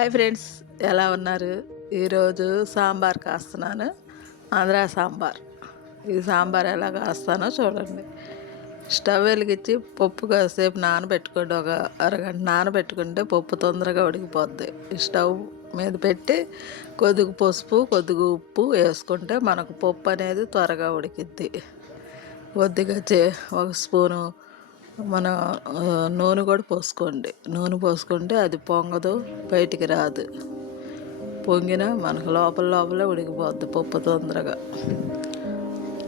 Hi friends ఎలా ఉన్నారు? ఈరోజు సాంబార్ కాస్తున్నాను. ఆంధ్రా సాంబార్. ఈ సాంబార్ ఎలా కాస్తానో చూడండి. స్టవ్ వెలిగించి పప్పు కాసేపు నానబెట్టుకోండి. ఒక అరగంట నానబెట్టుకుంటే పప్పు తొందరగా ఉడికిపోద్ది. ఈ స్టవ్ మీద పెట్టి కొద్దిగా పసుపు కొద్దిగా ఉప్పు వేసుకుంటే మనకు పప్పు అనేది త్వరగా ఉడికిద్ది. కొద్దిగా చే ఒక స్పూను మన నూనె కూడా పోసుకోండి. నూనె పోసుకుంటే అది పొంగదు బయటికి రాదు. పొంగిన మనకు లోపల లోపలే ఉడికిపోద్ది పప్పు తొందరగా.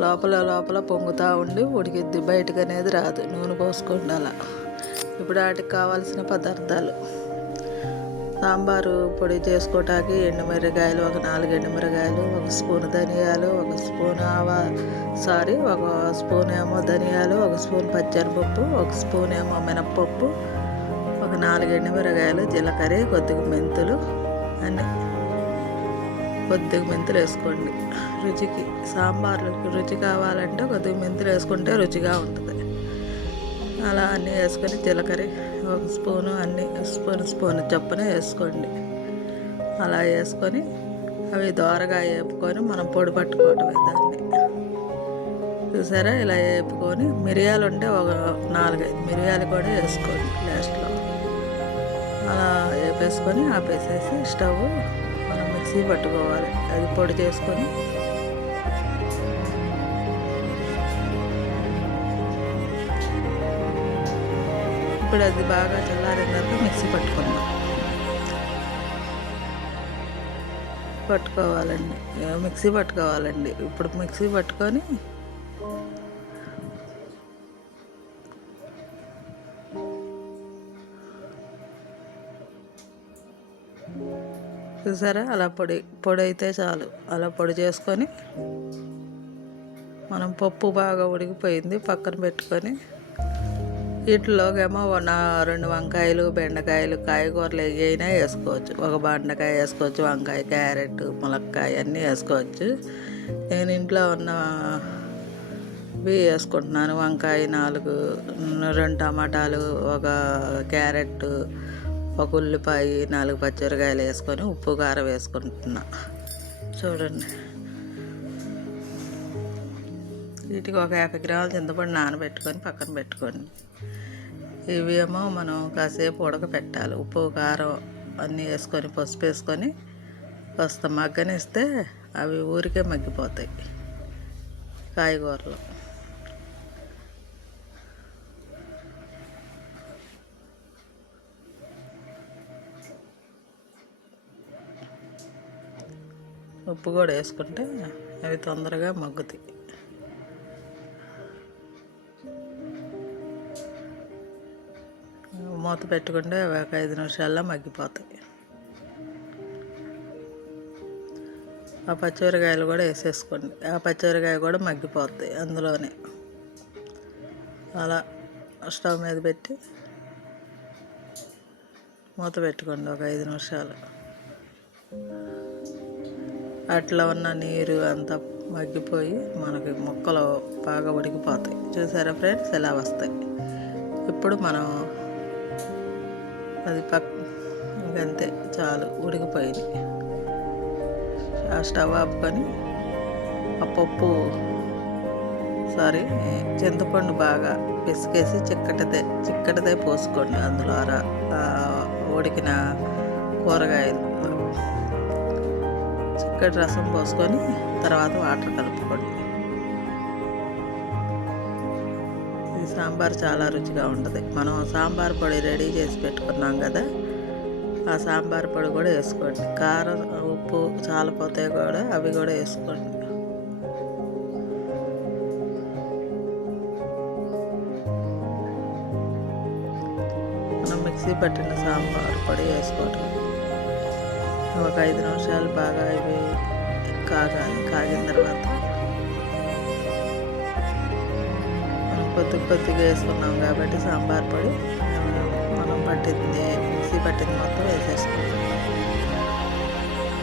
లోపల లోపల పొంగుతూ ఉండి ఉడికిద్ది బయటకు అనేది రాదు. నూనె పోసుకోండి అలా. ఇప్పుడు వాటికి కావాల్సిన పదార్థాలు. సాంబారు పొడి చేసుకోవటానికి ఎండుమిరగాయలు ఒక నాలుగు ఎండుమిరగాయలు ఒక స్పూన్ ధనియాలు ఒక స్పూన్ ఆవా సారీ ఒక స్పూన్ ఏమో ధనియాలు ఒక స్పూన్ పచ్చనిపప్పు ఒక స్పూన్ ఏమో మినప్పప్పు ఒక నాలుగు ఎండుమిరగాయలు జీలకర్ర కొద్దిగా మెంతులు అన్నీ. కొద్దిగా మెంతులు వేసుకోండి. రుచికి సాంబార్లకు రుచి కావాలంటే కొద్దిగా మెంతులు వేసుకుంటే రుచిగా ఉంటుంది. అలా అన్నీ వేసుకొని జీలకర్ర ఒక స్పూను అన్ని స్పూన్ స్పూన్ చొప్పున వేసుకోండి. అలా వేసుకొని అవి దోరగా వేపుకొని మనం పొడి పట్టుకోవటమే దాన్ని. చూసారా? ఇలా వేపుకొని మిరియాలు ఉంటే ఒక నాలుగైదు మిరియాలు కూడా వేసుకోండి లాస్ట్లో. అలా వేపేసుకొని ఆపేసేసి స్టవ్ మనం మిక్సీ పట్టుకోవాలి. అది పొడి చేసుకొని ఇప్పుడు అది బాగా చల్లారిన తర్వాత మిక్సీ పట్టుకుందాం. పట్టుకోవాలండి. మిక్సీ పట్టుకోవాలండి. ఇప్పుడు మిక్సీ పట్టుకొని చూసారా? అలా పొడి పొడి అయితే చాలు. అలా పొడి చేసుకొని మనం పప్పు బాగా ఉడికిపోయింది. పక్కన పెట్టుకొని వీటిలోకేమో నా రెండు వంకాయలు బెండకాయలు కాయగూరలు అయినా వేసుకోవచ్చు. ఒక బెండకాయ వేసుకోవచ్చు వంకాయ క్యారెట్ ములక్కాయ అన్నీ వేసుకోవచ్చు. నేను ఇంట్లో ఉన్న ఇవి వేసుకుంటున్నాను. వంకాయ నాలుగు రెండు టమాటాలు ఒక క్యారెట్ ఒక ఉల్లిపాయ నాలుగు పచ్చిమిరకాయలు వేసుకొని ఉప్పు కారం వేసుకుంటున్నా. చూడండి. వీటికి ఒక యాభై గ్రాముల చింతపండు నానబెట్టుకొని పక్కన పెట్టుకోండి. ఇవి ఏమో మనం కాసేపు ఉడకపెట్టాలి. ఉప్పు కారం అన్నీ వేసుకొని పసుపు వేసుకొని కాస్త మగ్గనిస్తే అవి ఊరికే మగ్గిపోతాయి కాయగూరలు. ఉప్పు కూడా వేసుకుంటే అవి తొందరగా మగ్గుతాయి. మూత పెట్టుకుంటే ఒక ఐదు నిమిషాల్లో మగ్గిపోతాయి. ఆ పచ్చిమిరకాయలు కూడా వేసేసుకోండి. ఆ పచ్చిమిరకాయ కూడా మగ్గిపోతాయి అందులోనే. అలా స్టవ్ మీద పెట్టి మూత పెట్టుకోండి ఒక ఐదు నిమిషాలు. అట్లా ఉన్న నీరు అంతా మగ్గిపోయి మనకి మొక్కలు బాగా ఉడికిపోతాయి. చూసారా ఫ్రెండ్స్? ఎలా వస్తాయి? ఇప్పుడు మనం అది పక్ ఇంకంతే చాలు ఉడికిపోయింది. ఆ స్టవ్ ఆపుకొని ఆ పప్పు సారీ చింతపండు బాగా పిసికేసి చిక్కటిదే చిక్కటిదే పోసుకోండి. అందులో అర ఆ ఉడికిన కూరగాయలు. చిక్కటి రసం పోసుకొని తర్వాత వాటర్ కలుపుకోండి. సాంబార్ చాలా రుచిగా ఉంటుంది. మనం సాంబార్ పొడి రెడీ చేసి పెట్టుకున్నాం కదా ఆ సాంబార్ పొడి కూడా వేసుకోండి. కారం ఉప్పు చాలిపోతే కూడా అవి కూడా వేసుకోండి. మనం మిక్సీ పట్టిన సాంబార్ పొడి వేసుకోవటం. ఒక ఐదు నిమిషాలు బాగా ఇవి కాగాలి కాగిన తర్వాత కొద్ది కొద్దిగా వేసుకున్నాం కాబట్టి సాంబార్ పొడి మనం పట్టింది మిక్సీ పట్టింది మొత్తం వేసేసుకుంటాం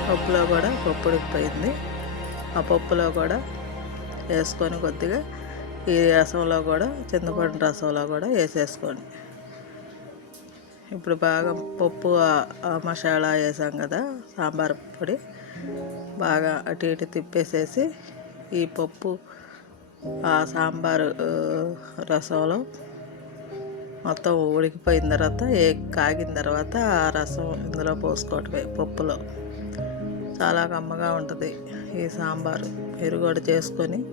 పప్పులో కూడా పప్పు ఉడికిపోయింది. ఆ పప్పులో కూడా వేసుకొని కొద్దిగా ఈ రసంలో కూడా చింతపండు రసంలో కూడా వేసేసుకోండి ఇప్పుడు బాగా పప్పు మసాలా వేసాం కదా సాంబార్ పొడి. బాగా అటు ఇటు తిప్పేసేసి ఈ పప్పు ఆ సాంబారు రసంలో మొత్తం ఉడికిపోయిన తర్వాత ఏ కాగిన తర్వాత ఆ రసం ఇందులో పోసుకోవటమే పప్పులో. చాలా కమ్మగా ఉంటుంది ఈ సాంబారు. మీరు కూడా చేసుకొని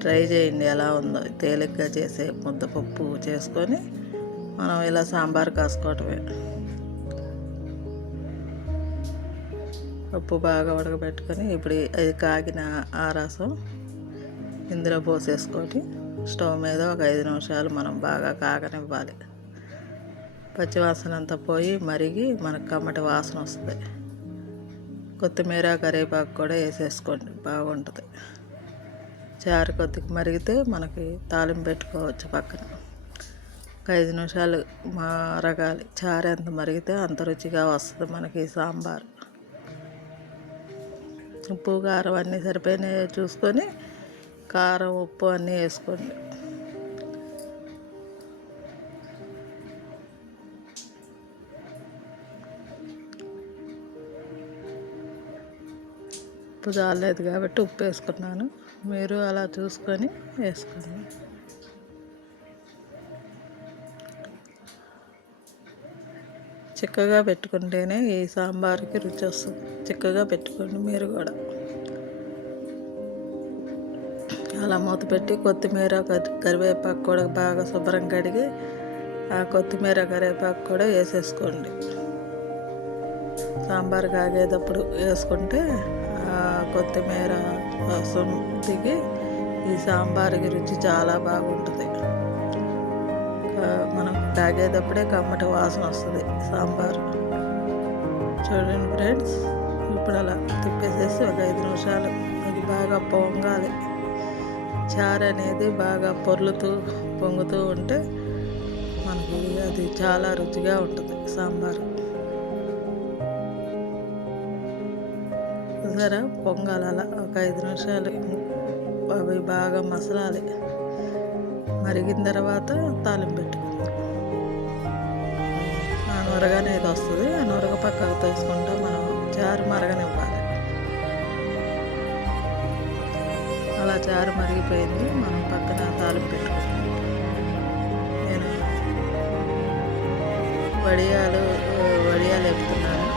ట్రై చేయండి ఎలా ఉందో. తేలిగ్గా చేసే ముద్దపప్పు చేసుకొని మనం ఇలా సాంబార్ కాసుకోవటమే. పప్పు బాగా ఉడకబెట్టుకొని ఇప్పుడు అది కాగిన ఆ రసం ఇందులో పోసేసుకొని స్టవ్ మీద ఒక ఐదు నిమిషాలు మనం బాగా కాగనివ్వాలి. పచ్చివాసన అంతా పోయి మరిగి మనకు కమ్మటి వాసన వస్తుంది. కొత్తిమీర కరివేపాకు కూడా వేసేసుకోండి. బాగుంటుంది. చారు కొద్దిగా మరిగితే మనకి తాలింపు పెట్టుకోవచ్చు పక్కన. ఒక ఐదు నిమిషాలు మరగాలి. చారు ఎంత మరిగితే అంత రుచిగా వస్తుంది మనకి సాంబారు. ఉప్పు కారం అన్నీ సరిపోయినాయో చూసుకొని కారం ఉప్పు అన్నీ వేసుకోండి. ఉప్పు చాలేదు కాబట్టి ఉప్పు వేసుకున్నాను. మీరు అలా చూసుకొని వేసుకోండి. చిక్కగా పెట్టుకుంటేనే ఈ సాంబార్కి రుచి వస్తుంది. చిక్కగా పెట్టుకోండి మీరు కూడా. అలా మూత పెట్టి కొత్తిమీర కరివేపాకు కూడా బాగా శుభ్రం కడిగి ఆ కొత్తిమీర కరివేపాకు కూడా వేసేసుకోండి. సాంబార్ కాగేటప్పుడు వేసుకుంటే ఆ కొత్తిమీర రసం దిగి ఈ సాంబార్కి రుచి చాలా బాగుంటుంది. మనం తాగేటప్పుడే కమ్మటి వాసన వస్తుంది సాంబార్. చూడండి ఫ్రెండ్స్ ఇప్పుడు అలా తిప్పేసేసి ఒక ఐదు నిమిషాలు అది బాగా పొంగాలి. చారు అనేది బాగా పొర్లుతూ పొంగుతూ ఉంటే మనకి అది చాలా రుచిగా ఉంటుంది సాంబారు. సరే పొంగాలి అలా. ఒక ఐదు నిమిషాలు అవి బాగా మసలాలి. మరిగిన తర్వాత తాలింపు పెట్టుకుందాం. ఆ నొరగ అనేది వస్తుంది. ఆ నొరగ పక్కకు తీసుకుంటే మనం చారు మరగనివ్వాలి. అలా చారు మరిగిపోయింది. మనం పక్కన తాలింపు పెట్టుకుంటాం నేను వడియాలు వడియాలు వేపుతున్నాను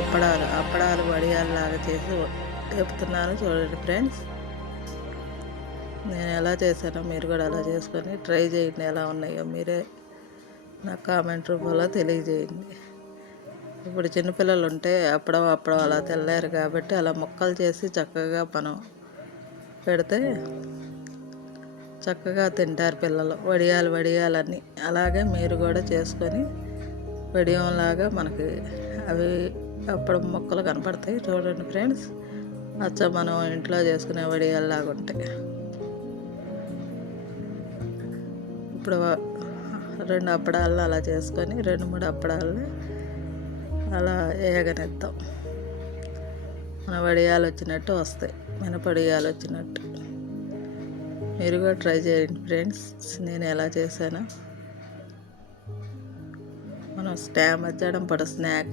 అప్పడాలు అప్పడాలు వడియాలు లాగా చేసి వేపుతున్నాను చూడండి ఫ్రెండ్స్. నేను ఎలా చేశానో మీరు కూడా అలా చేసుకొని ట్రై చేయండి ఎలా ఉన్నాయో. మీరే నాకు కామెంట్ రూపంలో తెలియజేయండి. ఇప్పుడు చిన్నపిల్లలు ఉంటే అప్పడం అప్పడం అలా తెల్లారు కాబట్టి అలా ముక్కలు చేసి చక్కగా మనం పెడితే చక్కగా తింటారు పిల్లలు. వడియాలు వడియాలన్నీ. అలాగే మీరు కూడా చేసుకొని వడియంలాగా మనకి అవి అప్పుడు మొక్కలు కనపడతాయి చూడండి ఫ్రెండ్స్. అచ్చ మనం ఇంట్లో చేసుకునే వడియాల్లాగా ఉంటాయి. ఇప్పుడు రెండు అప్పడాలను అలా చేసుకొని రెండు మూడు అప్పడాలని అలా వేగనిద్దాం మన వడియాలు వచ్చినట్టు వస్తాయి. మినపడియాలు వచ్చినట్టు మీరు కూడా ట్రై చేయండి ఫ్రెండ్స్ నేను ఎలా చేశానో. మనం స్టా మధ్యాహ్నం పూట స్నాక్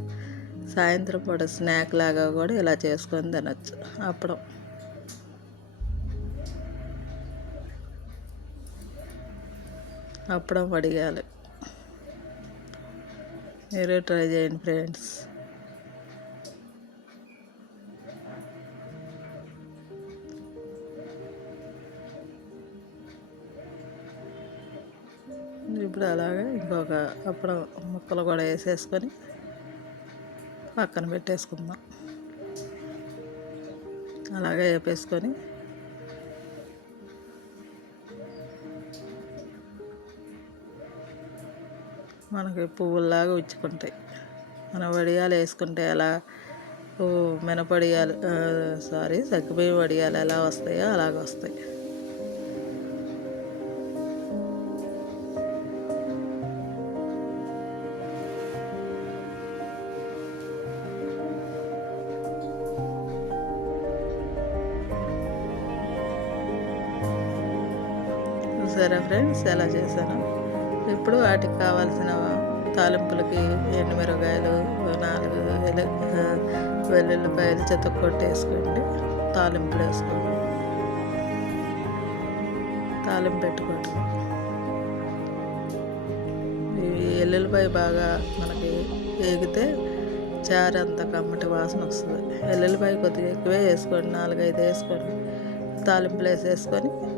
సాయంత్రం పూట స్నాక్ లాగా కూడా ఇలా చేసుకొని తినచ్చు అప్పుడు. అప్పడం పడిగాలి మీరు ట్రై చేయండి ఫ్రెండ్స్. ఇప్పుడు అలాగే ఇంకొక అప్పుడు ముక్కలు కూడా వేసేసుకొని పక్కన పెట్టేసుకుందాం. అలాగే వేపేసుకొని మనకి పువ్వుల్లాగా ఉచ్చుకుంటాయి. మన వడియాలు వేసుకుంటే ఎలా మినపడియాలు సారీ సగ్గుబియ్యం వడియాలు ఎలా వస్తాయో అలాగ వస్తాయి. చూసారా ఫ్రెండ్స్? ఎలా చేశాను ఇప్పుడు వాటికి కావాల్సిన తాలింపులకి ఎండుమిరకాయలు నాలుగు వెల్లు- వెల్లుల్లిపాయలు చెత్తకొట్టి వేసుకోండి తాలింపులు వేసుకోండి. తాలింపు పెట్టుకోండి. ఇవి ఎల్లుల్లిపాయ బాగా మనకి వేగితే చారు అంత కమ్మటి వాసన వస్తుంది. ఎల్లుల్లిపాయ కొద్దిగా ఎక్కువే వేసుకోండి. నాలుగైదు వేసుకోండి. తాలింపులు వేసేసుకొని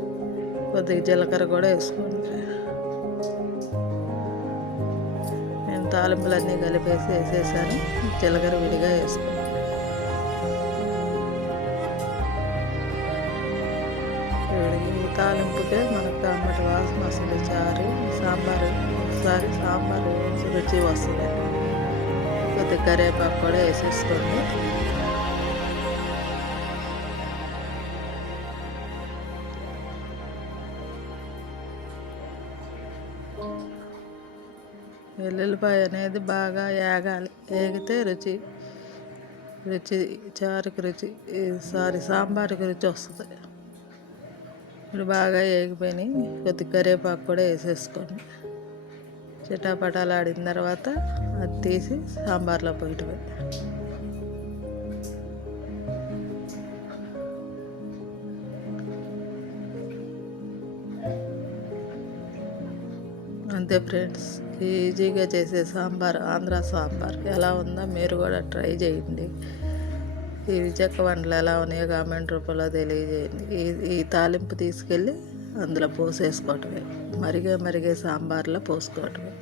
కొద్దిగా జీలకర్ర కూడా వేసుకోండి నేను తాలింపులన్నీ కలిపేసి వేసేసాను. జీలకర్ర విడిగా వేసుకోండి తాలింపుకే మనకు కమ్మటి వాసన వస్తుంది. చారు సాంబారు ఒకసారి సాంబారు రుచి వస్తుంది. కొద్దిగా కరివేపాకు కూడా వేసేసుకోండి. వెల్లుల్లిపాయ అనేది బాగా ఏగాలి ఏగితే రుచి రుచి చారుకి రుచి సారీ సాంబార్కి రుచి వస్తుంది. ఇప్పుడు బాగా ఏగిపోయినాయి. కొద్ది కరివేపాకు కూడా వేసేసుకోండి. చిటాపటాలు ఆడిన తర్వాత అది తీసి సాంబార్లో పోయటమే. అంతే ఫ్రెండ్స్. ఈజీగా చేసే సాంబార్ ఆంధ్ర సాంబార్. ఎలా ఉందో మీరు కూడా ట్రై చేయండి. ఈ విజక్క వంటలు ఎలా ఉన్నాయో కామెంట్ రూపంలో తెలియజేయండి. ఈ ఈ తాలింపు తీసుకెళ్ళి అందులో పోసేసుకోవటమే. మరిగే మరిగే సాంబార్లో పోసుకోవటమే.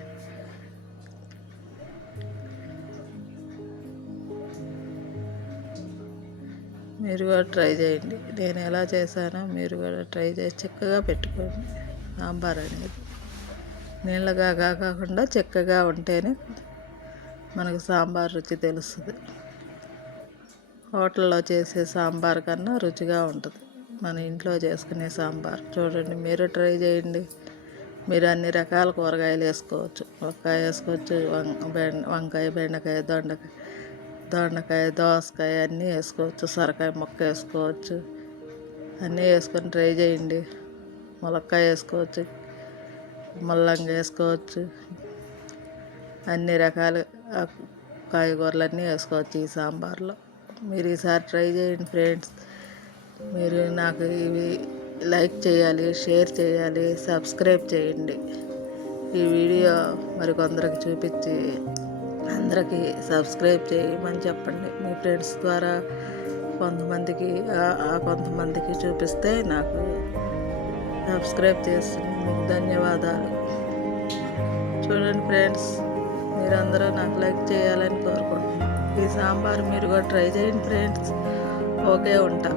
మీరు కూడా ట్రై చేయండి. నేను ఎలా చేశానో మీరు కూడా ట్రై చేసి చక్కగా పెట్టుకోండి. సాంబార్ అనేది. నీళ్ళగా కాకుండా చెక్కగా ఉంటేనే మనకు సాంబార్ రుచి తెలుస్తుంది. హోటల్లో చేసే సాంబార్ కన్నా రుచిగా ఉంటుంది. మన ఇంట్లో చేసుకునే సాంబార్. చూడండి మీరు ట్రై చేయండి. మీరు అన్ని రకాల కూరగాయలు వేసుకోవచ్చు. వంకాయ వేసుకోవచ్చు వం బెండ వంకాయ బెండకాయ దొండకాయ దొండకాయ దోసకాయ అన్నీ వేసుకోవచ్చు. సొరకాయ మొక్క వేసుకోవచ్చు. అన్నీ వేసుకొని ట్రై చేయండి. ములక్కాయ వేసుకోవచ్చు. ముల్లంగి వేసుకోవచ్చు. అన్ని రకాల కాయగూరలన్నీ వేసుకోవచ్చు ఈ సాంబార్లో. మీరు ఈసారి ట్రై చేయండి ఫ్రెండ్స్. మీరు నాకు ఇవి లైక్ చేయాలి షేర్ చేయాలి సబ్స్క్రైబ్ చేయండి. ఈ వీడియో మరి కొందరికి చూపించి అందరికీ సబ్స్క్రైబ్ చేయమని చెప్పండి. మీ ఫ్రెండ్స్ ద్వారా కొంతమందికి ఆ కొంతమందికి చూపిస్తే నాకు సబ్స్క్రైబ్ చేస్తుంది. మీకు ధన్యవాదాలు. చూడండి ఫ్రెండ్స్ మీరందరూ నాకు లైక్ చేయాలని కోరుకుంటున్నాను. ఈ సాంబార్ మీరు కూడా ట్రై చేయండి ఫ్రెండ్స్. ఓకే ఉంటా.